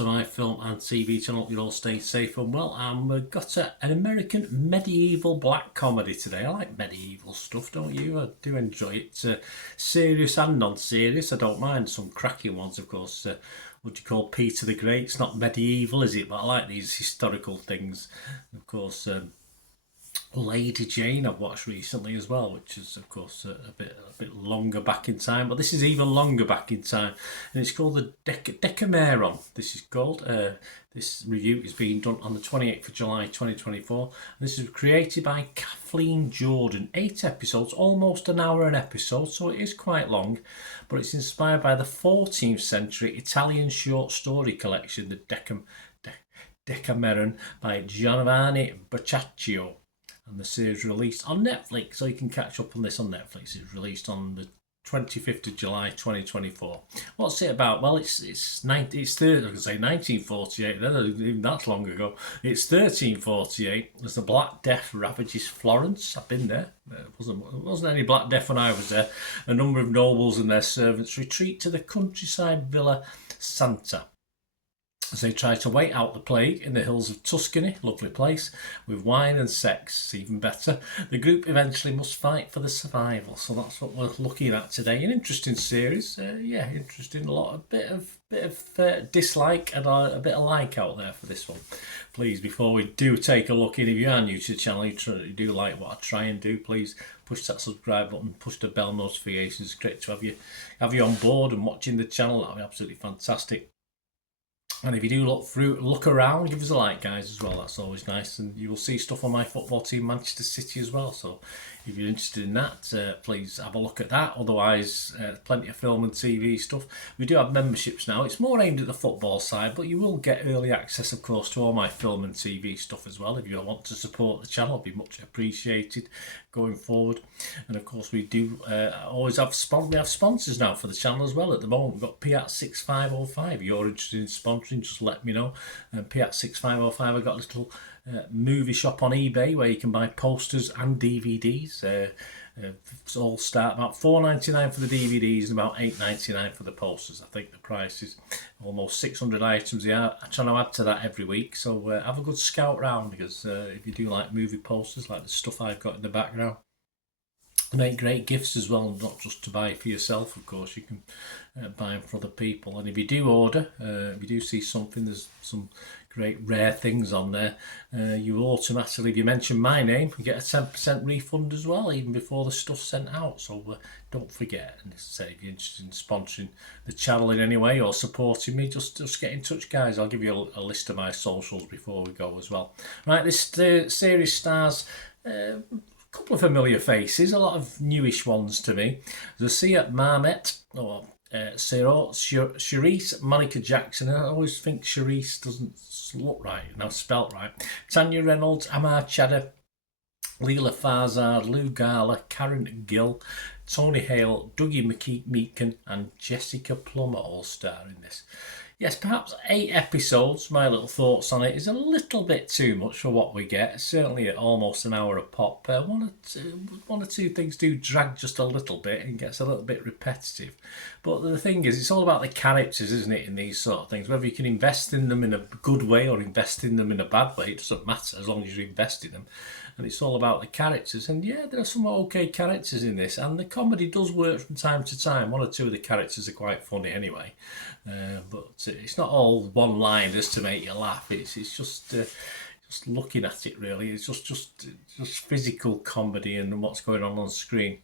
to my film and TV channel. You all stay safe and well. I've got an American medieval black comedy today. I like medieval stuff, don't you? I do enjoy it. Serious and non-serious. I don't mind some cracking ones, of course. What do you call Peter the Great? It's not medieval, is it? But I like these historical things. Of course, Lady Jane I've watched recently as well, which is of course a bit longer back in time, but this is even longer back in time, and it's called the Decameron. This is called. This review is being done on the 28th of July 2024. This is created by Kathleen Jordan. 8 episodes, almost an hour an episode, so it is quite long, but it's inspired by the 14th century Italian short story collection, the Decameron by Giovanni Boccaccio. And the series released on Netflix, so you can catch up on this on Netflix. It's released on the 25th of July 2024. What's it about? Well, it's 1948. Even that's long ago. It's 1348 as the Black Death ravages Florence. I've been there. There wasn't any Black Death when I was there. A number of nobles and their servants retreat to the countryside Villa Santa as they try to wait out the plague in the hills of Tuscany, lovely place, with wine and sex, even better. The group eventually must fight for the survival, so that's what we're looking at today. An interesting series, interesting. A bit of dislike and a bit of like out there for this one. Please, before we do take a look in, if you are new to the channel, you do like what I try and do, please push that subscribe button, push the bell notifications. It's great to have you on board and watching the channel. That'll be absolutely fantastic. And if you do look around, give us a like, guys, as well. That's always nice. And you will see stuff on my football team, Manchester City, as well. So if you're interested in that, please have a look at that. Otherwise, plenty of film and TV stuff. We do have memberships now. It's more aimed at the football side, but you will get early access, of course, to all my film and TV stuff as well. If you want to support the channel, it'll be much appreciated going forward. And of course, we do always have sponsors now for the channel as well. At the moment, we've got Piat6505. If you're interested in sponsoring, just let me know. Piat6505, I've got a little movie shop on eBay where you can buy posters and DVDs. All start about $4.99 for the DVDs and about $8.99 for the posters. I think the price is almost 600 items. Yeah, I'm trying to add to that every week. So have a good scout round, because if you do like movie posters, like the stuff I've got in the background, make great gifts as well, not just to buy for yourself, of course. You can buy them for other people. And if you do order, if you do see something, there's some great rare things on there, you automatically, if you mention my name, you get a 10% refund as well, even before the stuff's sent out. So don't forget. And say if you're interested in sponsoring the channel in any way or supporting me, just get in touch, guys. I'll give you a list of my socials before we go as well. Right, this series stars couple of familiar faces, a lot of newish ones to me. Zasia Marmet, or Charisse Monica Jackson. I always think Charisse doesn't look right, now spelt right. Tanya Reynolds, Amar Chadder, Leela Farzad, Lou Gala, Karen Gill, Tony Hale, Dougie Meakin, and Jessica Plummer all star in this. Yes, perhaps 8 episodes. My little thoughts on it is a little bit too much for what we get. Certainly at almost an hour a pop. One or two things do drag just a little bit and gets a little bit repetitive. But the thing is, it's all about the characters, isn't it, in these sort of things? Whether you can invest in them in a good way or invest in them in a bad way, it doesn't matter as long as you invest in them. And it's all about the characters. And yeah, there are some okay characters in this, and the comedy does work from time to time. 1 or 2 of the characters are quite funny anyway. But it's not all one-liners to make you laugh. It's just looking at it, really. It's just physical comedy and what's going on screen.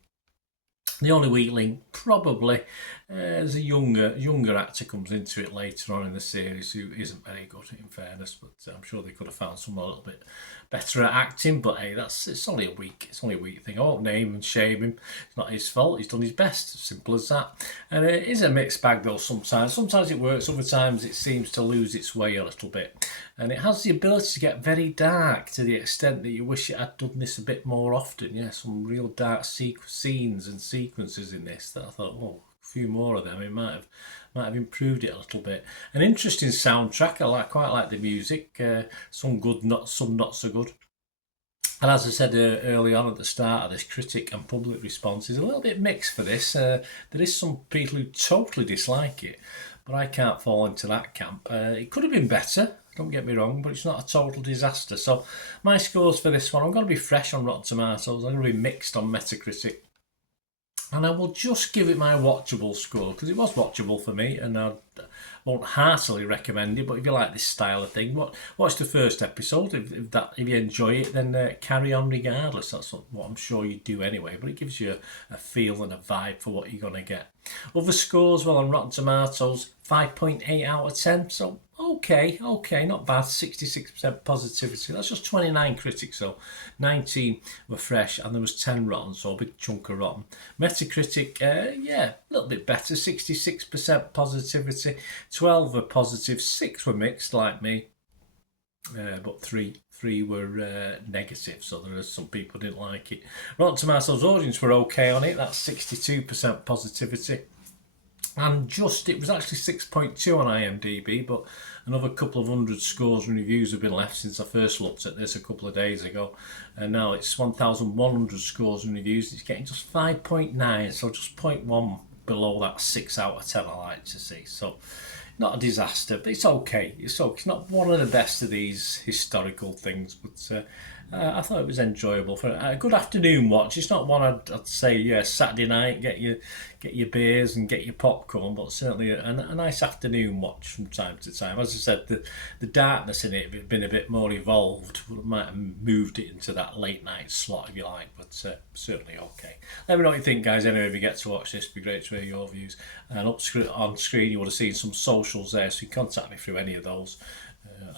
The only weak link probably is a younger actor comes into it later on in the series who isn't very good, in fairness, but I'm sure they could have found someone a little bit better at acting. But hey, it's only a week thing. I won't name and shame him. It's not his fault. He's done his best. Simple as that. And it is a mixed bag though. Sometimes it works. Other times it seems to lose its way a little bit. And it has the ability to get very dark to the extent that you wish it had done this a bit more often. Yeah, some real dark scenes and sequences in this that I thought, oh, a few more of them, it might have improved it a little bit. An interesting soundtrack. I quite like the music. Some good, some not so good. And as I said early on at the start of this, critic and public response is a little bit mixed for this. There is some people who totally dislike it, but I can't fall into that camp. It could have been better, don't get me wrong, but it's not a total disaster. So my scores for this one, I'm going to be fresh on Rotten Tomatoes, I'm going to be mixed on Metacritic. And I will just give it my watchable score, because it was watchable for me, and I won't heartily recommend it, but if you like this style of thing, watch the first episode. If you enjoy it, then carry on regardless. That's what I'm sure you do anyway, but it gives you a feel and a vibe for what you're going to get. Other scores, well, on Rotten Tomatoes, 5.8 out of 10, so okay, not bad. 66% positivity. That's just 29 critics, so 19 were fresh, and there was 10 rotten, so a big chunk of rotten. Metacritic, yeah, a little bit better. 66% positivity, 12 were positive, 6 were mixed, like me, but three were negative, so there are some people who didn't like it. Rotten Tomatoes audience were okay on it. That's 62% positivity. And it was actually 6.2 on IMDB, but another couple of hundred scores and reviews have been left since I first looked at this a couple of days ago. And now it's 1,100 scores and reviews. It's getting just 5.9, so just 0.1 below that 6 out of 10 I like to see. So not a disaster, but it's okay. It's not one of the best of these historical things, but I thought it was enjoyable for a good afternoon watch. It's not one I'd say Saturday night, get your beers and get your popcorn, but certainly a nice afternoon watch from time to time. As I said, the darkness in it had been a bit more evolved. We might have moved it into that late night slot if you like, but certainly okay. Let me know what you think, guys. Anyway, if you get to watch this, it'd be great to hear your views. And on screen you would have seen some socials there, so you can contact me through any of those.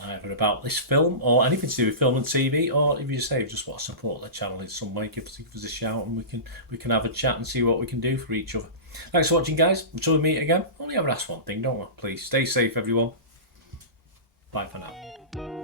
Either about this film or anything to do with film and TV, or if you say you just want to support the channel in some way, give us a shout and we can have a chat and see what we can do for each other. Thanks for watching, guys. Until we meet again, only ever ask one thing, don't we? Please stay safe, everyone. Bye for now.